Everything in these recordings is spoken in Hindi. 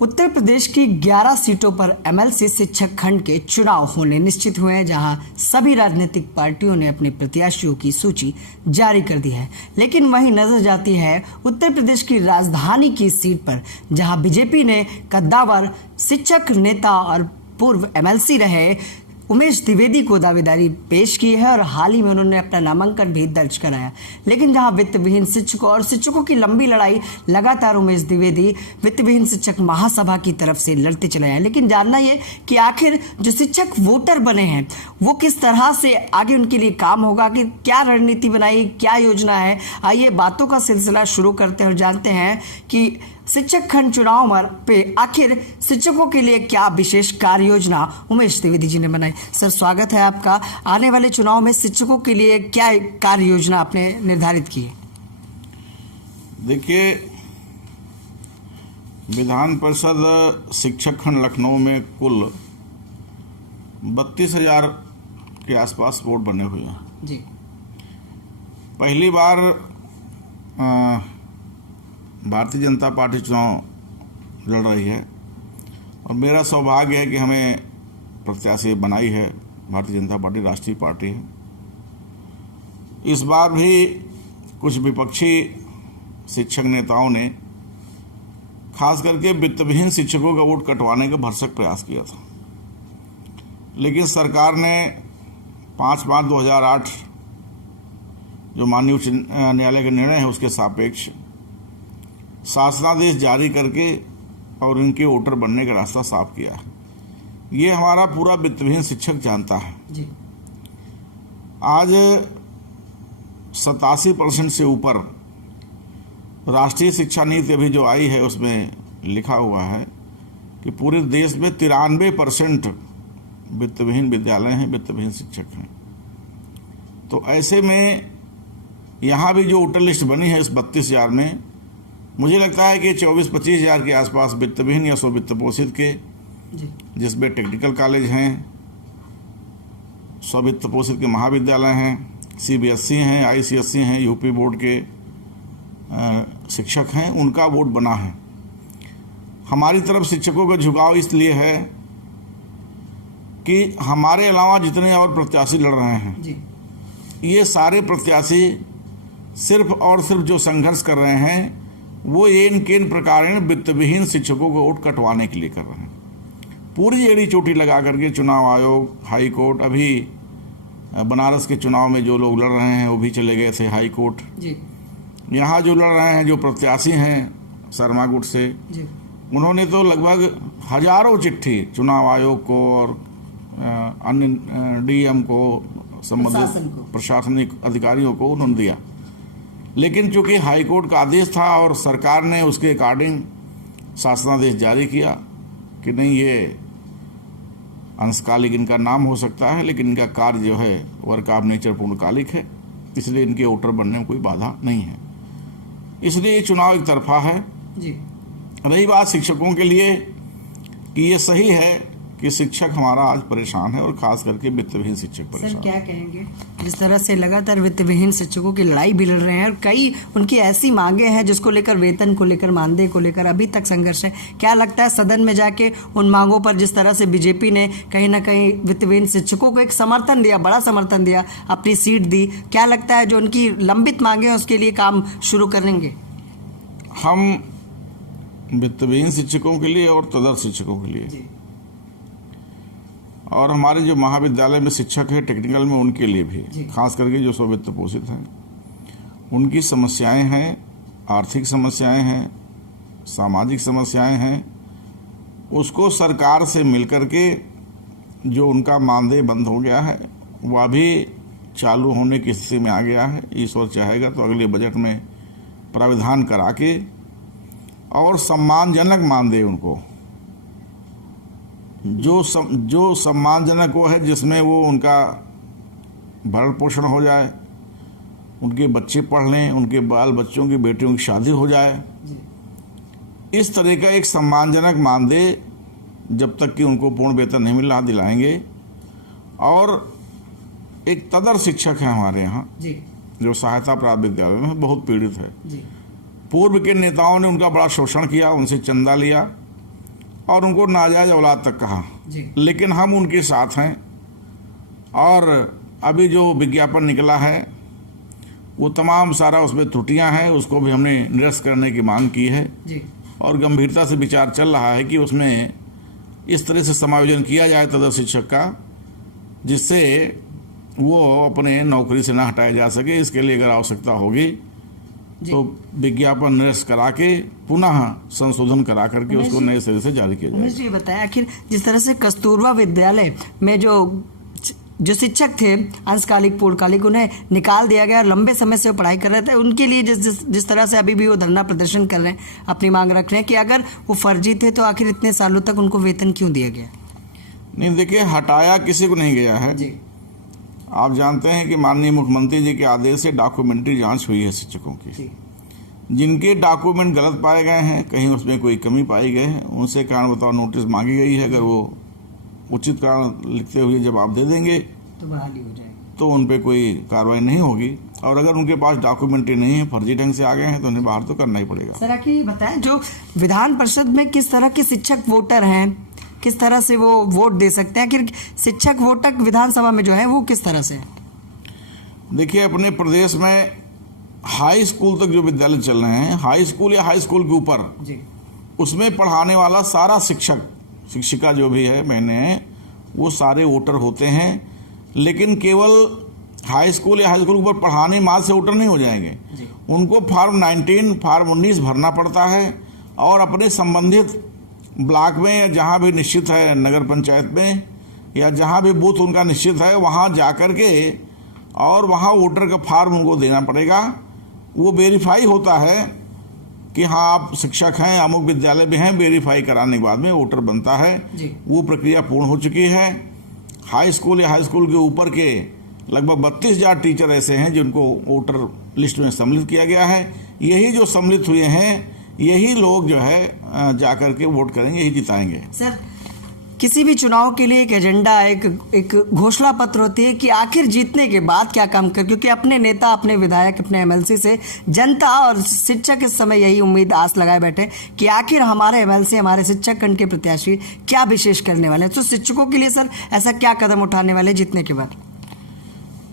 उत्तर प्रदेश की 11 सीटों पर एमएलसी शिक्षक खंड के चुनाव होने निश्चित हुए हैं, जहां सभी राजनीतिक पार्टियों ने अपने प्रत्याशियों की सूची जारी कर दी है। लेकिन वहीं नजर जाती है उत्तर प्रदेश की राजधानी की सीट पर, जहां बीजेपी ने कद्दावर शिक्षक नेता और पूर्व एमएलसी रहे उमेश द्विवेदी को दावेदारी पेश की है और हाल ही में उन्होंने अपना नामांकन भी दर्ज कराया। लेकिन जहां वित्त विहीन शिक्षकों और शिक्षकों की लंबी लड़ाई लगातार उमेश द्विवेदी वित्त विहीन शिक्षक महासभा की तरफ से लड़ते चले हैं। लेकिन जानना ये कि आखिर जो शिक्षक वोटर बने हैं वो किस तरह से आगे उनके लिए काम होगा, कि क्या रणनीति बनाई, क्या योजना है। आइए बातों का सिलसिला शुरू करते हैं और जानते हैं कि शिक्षक खंड चुनाव पे आखिर शिक्षकों के लिए क्या विशेष कार्य योजना उमेश द्विवेदी जी ने बनाई। सर, स्वागत है आपका। आने वाले चुनाव में शिक्षकों के लिए क्या कार्य योजना आपने निर्धारित की है? देखिए, विधान परिषद शिक्षक खंड लखनऊ में कुल 32,000 के आसपास वोट बने हुए हैं जी। पहली बार भारतीय जनता पार्टी चुनाव लड़ रही है और मेरा सौभाग्य है कि हमें प्रत्याशी बनाई है भारतीय जनता पार्टी, राष्ट्रीय पार्टी है। इस बार भी कुछ विपक्षी शिक्षक नेताओं ने खास करके वित्तविहीन शिक्षकों का वोट कटवाने का भरसक प्रयास किया था, लेकिन सरकार ने 5/5/2008 जो माननीय उच्च न्यायालय का निर्णय है उसके सापेक्ष शासनादेश जारी करके और इनके वोटर बनने का रास्ता साफ किया है। ये हमारा पूरा वित्तविहीन शिक्षक जानता है जी। आज 87% से ऊपर राष्ट्रीय शिक्षा नीति अभी जो आई है उसमें लिखा हुआ है कि पूरे देश में 93% वित्तविहीन विद्यालय हैं, वित्तविहीन शिक्षक हैं। तो ऐसे में यहाँ भी जो वोटर लिस्ट बनी है इस 32,000 में, मुझे लगता है कि 24-25 हज़ार के आसपास वित्तविहीन या स्ववित्त पोषित के, जिसमें टेक्निकल कॉलेज हैं, स्ववित्त पोषित के महाविद्यालय हैं, सीबीएसई हैं, आईसीएसई हैं, यूपी बोर्ड के शिक्षक हैं, उनका वोट बना है। हमारी तरफ शिक्षकों का झुकाव इसलिए है कि हमारे अलावा जितने और प्रत्याशी लड़ रहे हैं ये सारे प्रत्याशी सिर्फ और सिर्फ जो संघर्ष कर रहे हैं वो इन प्रकार वित्तविहीन शिक्षकों को वोट कटवाने के लिए कर रहे हैं। पूरी एड़ी चोटी लगा करके चुनाव आयोग, हाई कोर्ट, अभी बनारस के चुनाव में जो लोग लड़ रहे हैं वो भी चले गए थे हाई कोर्ट। यहाँ जो लड़ रहे हैं, जो प्रत्याशी हैं शर्मा गुट से, उन्होंने तो लगभग हजारों चिट्ठी चुनाव आयोग को और अन्य डीएम को, संबंधित प्रशासनिक अधिकारियों को उन्होंने दिया। लेकिन चूंकि हाई कोर्ट का आदेश था और सरकार ने उसके अकॉर्डिंग शासनादेश जारी किया कि नहीं, ये अंशकालिक इनका नाम हो सकता है, लेकिन इनका कार्य जो है वर्क ऑफ नेचर पूर्णकालिक है, इसलिए इनके वोटर बनने में कोई बाधा नहीं है। इसलिए ये चुनाव एक तरफा है जी। रही बात शिक्षकों के लिए कि ये सही है कि शिक्षक हमारा आज परेशान है और खास करके वित्तविहीन शिक्षक परेशान। सर, क्या कहेंगे जिस तरह से लगातार वित्तविहीन शिक्षकों की लड़ाई भी लड़ रहे हैं और कई उनकी ऐसी मांगे हैं जिसको लेकर, वेतन को लेकर, मानदेय को लेकर अभी तक संघर्ष है। क्या लगता है सदन में जाके उन मांगों पर, जिस तरह से बीजेपी ने कहीं ना कहीं वित्तविहीन शिक्षकों को एक समर्थन दिया, बड़ा समर्थन दिया, अपनी सीट दी, क्या लगता है जो उनकी लंबित मांगे हैं उसके लिए काम शुरू करेंगे? हम वित्तविहीन शिक्षकों के लिए और तदर्थ शिक्षकों के लिए और हमारे जो महाविद्यालय में शिक्षक है टेक्निकल में, उनके लिए भी, खास करके जो स्ववित्त पोषित हैं, उनकी समस्याएं हैं, आर्थिक समस्याएं हैं, सामाजिक समस्याएं हैं, उसको सरकार से मिलकर के जो उनका मानदेय बंद हो गया है वह भी चालू होने की स्थिति में आ गया है। ईश्वर चाहेगा तो अगले बजट में प्राविधान करा के और सम्मानजनक मानदेय उनको, जो सम्मानजनक वो है जिसमें वो उनका भरण पोषण हो जाए, उनके बच्चे पढ़ लें, उनके बाल बच्चों की बेटियों की शादी हो जाए, इस तरह का एक सम्मानजनक मानदेय जब तक कि उनको पूर्ण वेतन नहीं मिल रहा दिलाएंगे। और एक तदर्थ शिक्षक है हमारे यहाँ जो सहायता प्राप्त विद्यालय में बहुत पीड़ित है। पूर्व के नेताओं ने उनका बड़ा शोषण किया, उनसे चंदा लिया और उनको नाजायज औलाद तक कहा। जी। लेकिन हम उनके साथ हैं और अभी जो विज्ञापन निकला है वो तमाम सारा उसमें त्रुटियां हैं, उसको भी हमने निरस्त करने की मांग की है जी। और गंभीरता से विचार चल रहा है कि उसमें इस तरह से समायोजन किया जाए तदर्थ शिक्षक का जिससे वो अपने नौकरी से ना हटाया जा सके। इसके लिए अगर आवश्यकता होगी तो विज्ञापन निरस्त करा के पुनः संशोधन करा करके उसको नए सिरे से जारी किया जाए। उमेश जी बताया, आखिर जिस तरह से कस्तूरबा विद्यालय में जो शिक्षक थे अंशकालिक पूर्णकालिक उन्हें निकाल दिया गया, लंबे समय से वो पढ़ाई कर रहे थे, उनके लिए जिस तरह से अभी भी वो धरना प्रदर्शन कर रहे हैं, अपनी मांग रख रहे हैं कि अगर वो फर्जी थे तो आखिर इतने सालों तक उनको वेतन क्यों दिया गया? नहीं, देखिए, हटाया किसी को नहीं गया है जी। आप जानते हैं कि माननीय मुख्यमंत्री जी के आदेश से डॉक्यूमेंट्री जांच हुई है शिक्षकों की। जी। जिनके डॉक्यूमेंट गलत पाए गए हैं, कहीं उसमें कोई कमी पाई गई है, उनसे कारण बताओ नोटिस मांगी गई है। अगर वो उचित कारण लिखते हुए जवाब दे देंगे तो बहाली हो जाएगी, तो उन पे कोई कार्रवाई नहीं होगी। और अगर उनके पास डॉक्यूमेंट्री नहीं है, फर्जी ढंग से आ गए हैं, तो उन्हें बाहर तो करना ही पड़ेगा। सर आखिर ये बताएं, जो विधान परिषद में किस तरह के शिक्षक वोटर हैं, किस तरह से वो वोट दे सकते हैं? आखिर शिक्षक वोटर विधानसभा में जो है वो किस तरह से है? देखिए, अपने प्रदेश में हाई स्कूल तक जो विद्यालय चल रहे हैं, हाई स्कूल या हाई स्कूल के ऊपर, जी। उसमें पढ़ाने वाला सारा शिक्षक शिक्षिका जो भी है बहनें, वो सारे वोटर होते हैं। लेकिन केवल हाई स्कूल या हाई स्कूल के ऊपर पढ़ाने मात्र से वोटर नहीं हो जाएंगे, उनको फॉर्म 19 फॉर्म 19 भरना पड़ता है और अपने संबंधित ब्लॉक में या जहाँ भी निश्चित है, नगर पंचायत में या जहाँ भी बूथ उनका निश्चित है, वहाँ जा कर के और वहाँ वोटर का फॉर्म उनको देना पड़ेगा। वो वेरीफाई होता है कि हाँ आप शिक्षक हैं, अमुक विद्यालय में हैं, वेरीफाई कराने के बाद में वोटर बनता है। वो प्रक्रिया पूर्ण हो चुकी है। हाई स्कूल या हाई स्कूल के ऊपर के लगभग 32,000 टीचर ऐसे हैं जिनको वोटर लिस्ट में सम्मिलित किया गया है। यही जो सम्मिलित हुए हैं, यही लोग जो है जाकर के वोट करेंगे, यही जिताएंगे। सर, किसी भी चुनाव के लिए एक एजेंडा, एक घोषणा पत्र होती है कि आखिर जीतने के बाद क्या काम कर, क्योंकि अपने नेता, अपने विधायक, अपने एमएलसी से जनता और शिक्षक इस समय यही उम्मीद आस लगाए बैठे कि आखिर हमारे एमएलसी, हमारे शिक्षक खंड के प्रत्याशी क्या विशेष करने वाले हैं। तो शिक्षकों के लिए सर ऐसा क्या कदम उठाने वाले जीतने के बाद?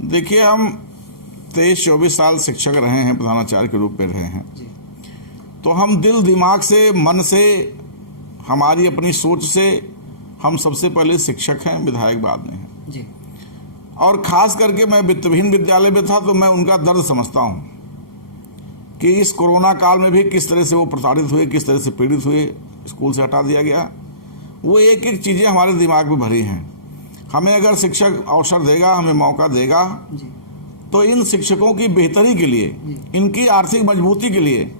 देखिए, हम 23-24 साल शिक्षक रहे हैं, प्रधानाचार्य के रूप में रहे हैं, तो हम दिल दिमाग से, मन से, हमारी अपनी सोच से हम सबसे पहले शिक्षक हैं, विधायक बाद में हैं जी। और खास करके मैं वित्तविहीन विद्यालय में था तो मैं उनका दर्द समझता हूं कि इस कोरोना काल में भी किस तरह से वो प्रताड़ित हुए, किस तरह से पीड़ित हुए, स्कूल से हटा दिया गया। वो एक एक चीज़ें हमारे दिमाग में भरी हैं। हमें अगर शिक्षक अवसर देगा, हमें मौका देगा, तो इन शिक्षकों की बेहतरी के लिए, इनकी आर्थिक मजबूती के लिए,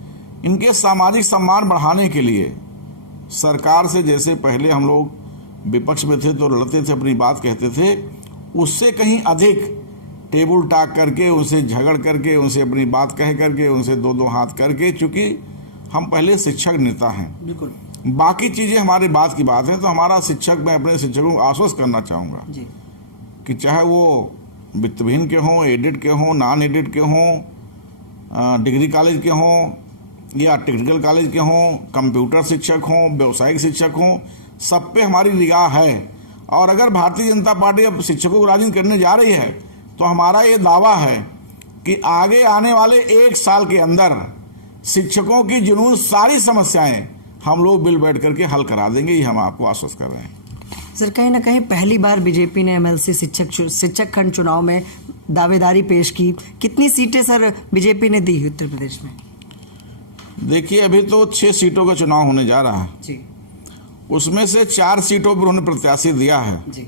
इनके सामाजिक सम्मान बढ़ाने के लिए सरकार से, जैसे पहले हम लोग विपक्ष में थे तो लड़ते थे, अपनी बात कहते थे, उससे कहीं अधिक टेबल टाक करके, उनसे झगड़ करके, उनसे अपनी बात कह करके, उनसे दो दो हाथ करके, चूँकि हम पहले शिक्षक नेता हैं, बिल्कुल, बाकी चीज़ें हमारे बात की बात है। तो हमारा शिक्षक, मैं अपने शिक्षकों को आश्वस्त करना चाहूँगा कि चाहे वो वित्तविहीन के हों, एडेड के हों, नॉन एडेड के हों, डिग्री कॉलेज के हों या टेक्निकल कॉलेज के हों, कंप्यूटर शिक्षक हों, व्यावसायिक शिक्षक हों, सब पे हमारी निगाह है। और अगर भारतीय जनता पार्टी अब शिक्षकों को राजनीति करने जा रही है तो हमारा ये दावा है कि आगे आने वाले 1 साल के अंदर शिक्षकों की जुनून सारी समस्याएं हम लोग मिल बैठ करके हल करा देंगे, ये हम आपको आश्वस्त कर रहे हैं। सर, कहीं ना कहीं पहली बार बीजेपी ने एमएलसी शिक्षक खंड चुनाव में दावेदारी पेश की। कितनी सीटें सर बीजेपी ने दी उत्तर प्रदेश में? देखिए, अभी तो 6 सीटों का चुनाव होने जा रहा है जी। उसमें से 4 सीटों पर उन्होंने प्रत्याशी दिया है जी।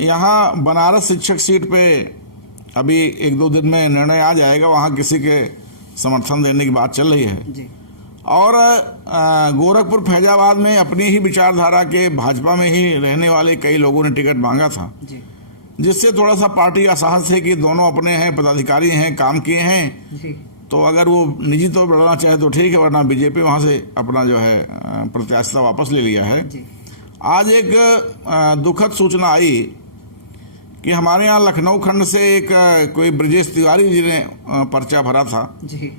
यहाँ बनारस शिक्षक सीट पे अभी 1-2 दिन में निर्णय आ जाएगा, वहाँ किसी के समर्थन देने की बात चल रही है जी। और गोरखपुर फैजाबाद में अपनी ही विचारधारा के भाजपा में ही रहने वाले कई लोगों ने टिकट मांगा था जी। जिससे थोड़ा सा पार्टी का साहस है कि दोनों अपने हैं, पदाधिकारी हैं, काम किए हैं जी। तो अगर वो निजी तौर पर लड़ना चाहे तो ठीक है, वरना बीजेपी वहाँ से अपना जो है प्रत्याशिता वापस ले लिया है जी। आज एक दुखद सूचना आई कि हमारे यहाँ लखनऊ खंड से एक कोई ब्रजेश तिवारी जी ने पर्चा भरा था जी।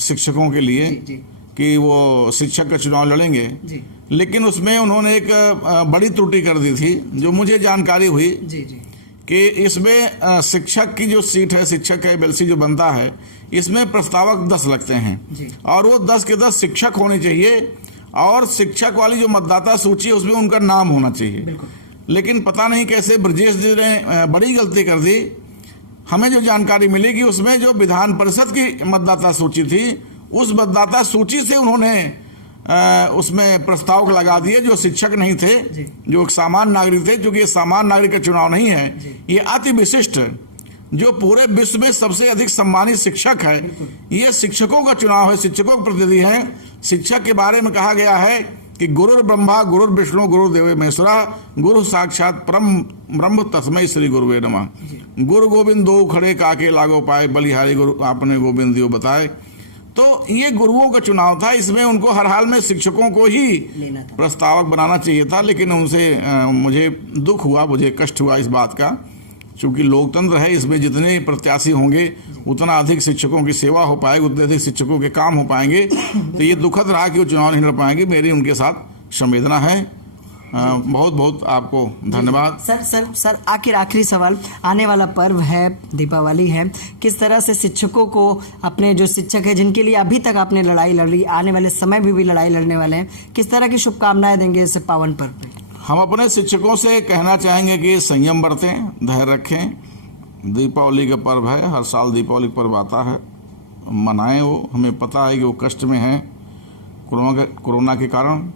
शिक्षकों के लिए जी। जी। कि वो शिक्षक का चुनाव लड़ेंगे, जी। लेकिन उसमें उन्होंने एक बड़ी त्रुटि कर दी थी, जो मुझे जानकारी हुई जी जी कि इसमें शिक्षक की जो सीट है, शिक्षक का एमएलसी जो बनता है, इसमें प्रस्तावक 10 लगते हैं जी। और वो 10 के 10 शिक्षक होने चाहिए और शिक्षक वाली जो मतदाता सूची है उसमें उनका नाम होना चाहिए। लेकिन पता नहीं कैसे ब्रजेश जी ने बड़ी गलती कर दी। हमें जो जानकारी मिली कि उसमें जो विधान परिषद की मतदाता सूची थी, उस मतदाता सूची से उन्होंने उसमें प्रस्तावक लगा दिए जो शिक्षक नहीं थे, जो एक सामान्य नागरिक थे। क्योंकि ये सामान्य नागरिक का चुनाव नहीं है, ये अति विशिष्ट, जो पूरे विश्व में सबसे अधिक सम्मानित शिक्षक है, ये शिक्षकों का चुनाव है, शिक्षकों का प्रतिनिधि है। शिक्षक के बारे में कहा गया है कि गुरुर् ब्रह्मा गुरुर्विष्णु गुरुदेव महेश्वरा गुरु साक्षात परम ब्रह्म तस्मै श्री गुरुवे नमः। गुरु गोविंद दो खड़े काके लागो पाए, बलिहारी गुरु आपने गोविंद दियो बताए। तो ये गुरुओं का चुनाव था, इसमें उनको हर हाल में शिक्षकों को ही प्रस्तावक बनाना चाहिए था। लेकिन उनसे मुझे दुख हुआ, मुझे कष्ट हुआ इस बात का, क्योंकि लोकतंत्र है, इसमें जितने प्रत्याशी होंगे उतना अधिक शिक्षकों की सेवा हो पाएगी, उतने अधिक शिक्षकों के काम हो पाएंगे। तो ये दुखद रहा कि वो चुनाव नहीं लड़ पाएंगे। मेरी उनके साथ संवेदना है। बहुत बहुत आपको धन्यवाद। सर आखिरी सवाल, आने वाला पर्व है, दीपावली है, किस तरह से शिक्षकों को, अपने जो शिक्षक है जिनके लिए अभी तक आपने लड़ाई लड़ी, आने वाले समय में भी लड़ाई लड़ने वाले हैं, किस तरह की शुभकामनाएं देंगे इस पावन पर्व पे? हम अपने शिक्षकों से कहना चाहेंगे कि संयम बरतें, धैर्य रखें। दीपावली का पर्व है, हर साल दीपावली पर्व आता है, मनाएं। वो हमें पता है कि वो कष्ट में हैं कोरोना के कारण।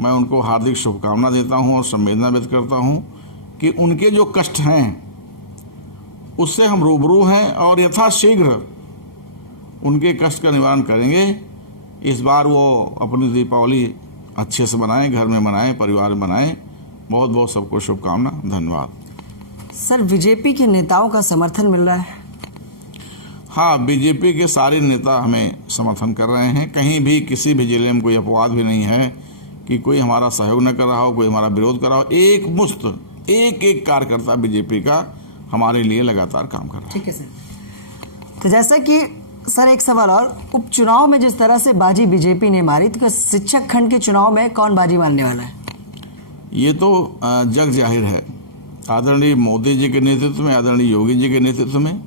मैं उनको हार्दिक शुभकामना देता हूं और संवेदना व्यक्त करता हूं कि उनके जो कष्ट हैं उससे हम रूबरू हैं और यथाशीघ्र उनके कष्ट का निवारण करेंगे। इस बार वो अपनी दीपावली अच्छे से मनाएं, घर में मनाएं, परिवार में मनाएं। बहुत बहुत सबको शुभकामना, धन्यवाद। सर बीजेपी के नेताओं का समर्थन मिल रहा है? हाँ, बीजेपी के सारे नेता हमें समर्थन कर रहे हैं। कहीं भी किसी भी जिले में कोई अपवाद भी नहीं है कि कोई हमारा सहयोग न कर रहा हो, कोई हमारा विरोध कर रहा हो। एक मुश्त एक कार्यकर्ता बीजेपी का हमारे लिए लगातार काम कर रहा है। ठीक है सर। तो जैसा कि सर एक सवाल और, उपचुनाव में जिस तरह से बाजी बीजेपी ने मारी, तो शिक्षक खंड के चुनाव में कौन बाजी मारने वाला है? ये तो जग जाहिर है। आदरणीय मोदी जी के नेतृत्व में, आदरणीय योगी जी के नेतृत्व में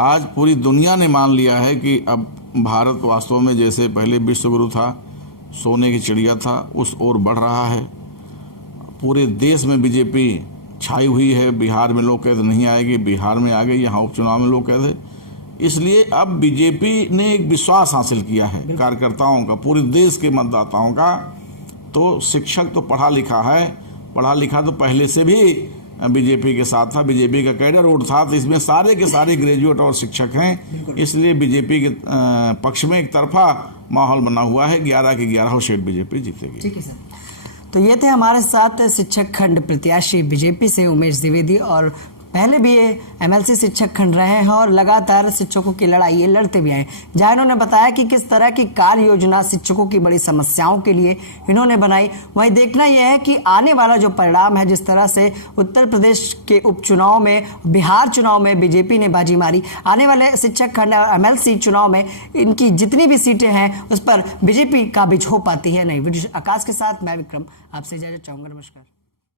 आज पूरी दुनिया ने मान लिया है कि अब भारत वास्तव में जैसे पहले विश्वगुरु था, सोने की चिड़िया था, उस ओर बढ़ रहा है। पूरे देश में बीजेपी छाई हुई है। बिहार में लोग कहते नहीं आएगी, बिहार में आ गई, यहाँ उपचुनाव में लोग कहते। इसलिए अब बीजेपी ने एक विश्वास हासिल किया है कार्यकर्ताओं का, पूरे देश के मतदाताओं का। तो शिक्षक तो पढ़ा लिखा है, पढ़ा लिखा तो पहले से भी बीजेपी के साथ था, बीजेपी का कैडर वोट था। तो इसमें सारे के सारे ग्रेजुएट और शिक्षक हैं। इसलिए बीजेपी के पक्ष में एक तरफा माहौल बना हुआ है। 11 की 11 सीट बीजेपी जीतेगी। ठीक है सर। तो ये थे हमारे साथ शिक्षक खंड प्रत्याशी बीजेपी से उमेश द्विवेदी, और पहले भी ये एमएलसी शिक्षक खंड रहे हैं और लगातार शिक्षकों की लड़ाई ये लड़ते भी आए, जहाँ इन्होंने बताया कि किस तरह की कार्य योजना शिक्षकों की बड़ी समस्याओं के लिए इन्होंने बनाई। वहीं देखना यह है कि आने वाला जो परिणाम है, जिस तरह से उत्तर प्रदेश के उपचुनाव में, बिहार चुनाव में बीजेपी ने बाजी मारी, आने शिक्षक खंड और एमएलसी चुनाव में इनकी जितनी भी सीटें हैं उस पर बीजेपी काबिज हो पाती है नहीं। वीडियो आकाश के साथ मैं विक्रम आपसे इजाजत चाहूँगा। नमस्कार।